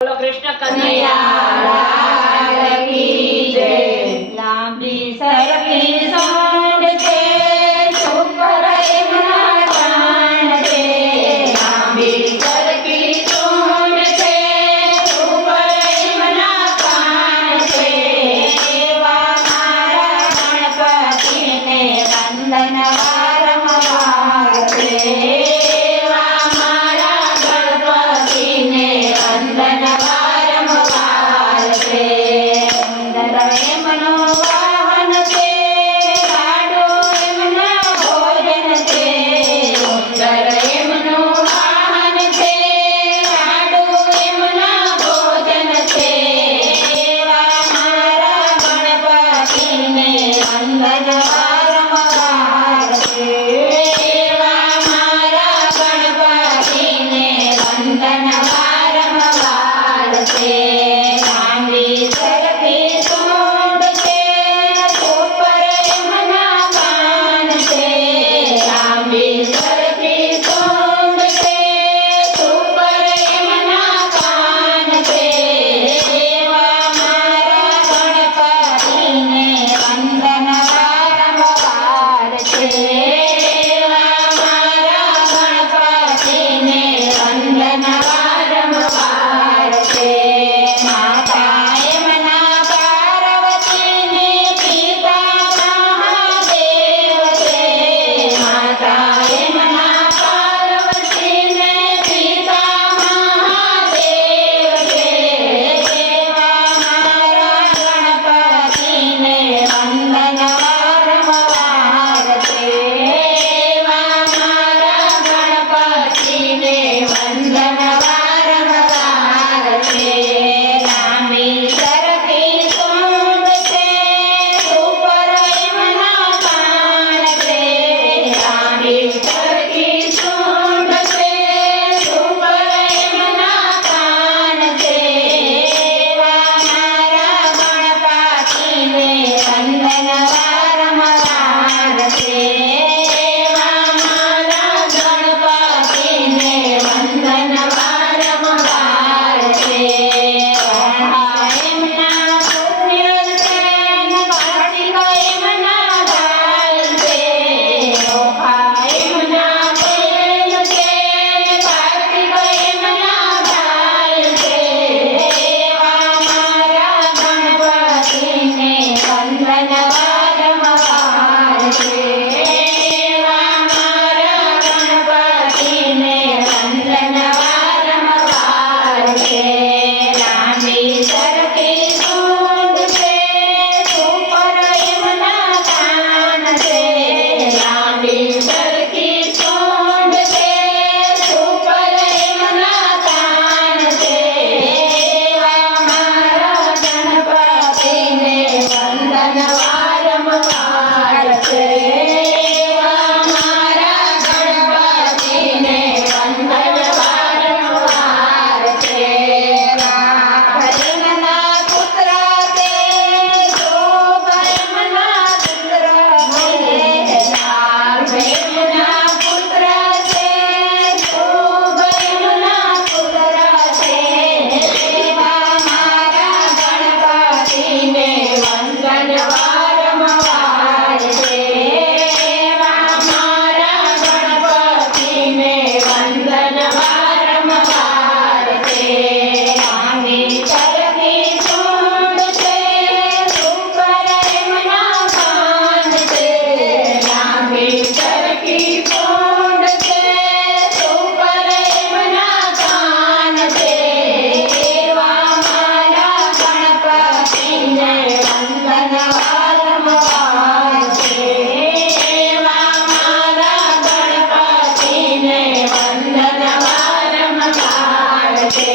બોલો કૃષ્ણ કનૈયા લાલ કી જય। લાંબી સરખી સોંડ છે, સુપર એમના કાન છે। લાંબી સરખી સોંડ છે, સુપર એમના કાન છે। એવા મારા ગણપતિને વંદન વારંવાર છે। એવા મારા ગણપતિને વંદન વારંવાર છે। સુંદર એમનો વાહન છે, લાડુ એમના ભોજન છે। સુંદર એમનું વાહન છે, લાડુ એમના ભોજન છે। એવા મારા ગણપતિને વંદન વારંવાર છે। એવા મારા ગણપતિને વંદન વારંવાર છે। લાંબી સરખી સોંડ છે, સુપર એમના કાન છે। લાંબી સરખી સોંડ છે, સુપર એમના કાન છે। એવા મારા ગણપતિને વંદન વારંવાર છે। એવા મારા ગણપતિને વંદન વારંવાર છે। માતા એમના પાર્વતીને પિતા મહાદેવ છે। માતા એમના પાર્વતીને પિતા મહાદેવ છે। એવા મારા ગણપતિને વંદન વારંવાર છે। એવા મારા ગણપતિને વંદન વારંવાર છે। લાંબી સરખી સોંડ છે, સુપર એમના કાન છે। લાંબી સરખી સોંડ છે, સુપર એમના કાન છે। એવા મારા ગણપતિને વંદન વારંવાર છે। એવા મારા ગણપતિને વંદન વારંવાર છે। કર્ણા એમના પુણ્ય છે, કાર્તિક એમના ભાઈ છે। ઓખા એમના પ્રેમ છે, કાર્તિક એમના ભાઈ છે। એવા મારા ગણપતિને વંદન વારંવાર છે। એવા મારા ગણપતિને વંદન વારંવાર છે। લાંબી સરખી સોંડ છે, સુપર એમના કાન છે। લાંબી સરખી સોંડ છે, સુપર એમના કાન છે। એવા મારા ગણપતિને વંદન વારંવાર છે। એવા મારા ગણપતિને વંદન વારંવાર છે। એમના પુત્ર છે, શોભ એમના પુત્ર છે। એમના પુત્ર છે, શોભ એમના પુત્ર છે। એવા મારા ગણપતિને વંદન વારંવાર છે। એવા મારા ગણપતિને વંદન વારંવાર છે। લાંબી સરખી સોંડ છે, સુપર એમના કાન છે। લાંબી સરખી સોંડ છે, સુપર એમના કાન છે। એવા મારા ગણપતિને વંદન વારંવાર છે। એવા મારા ગણપતિને વંદન વારંવાર છે।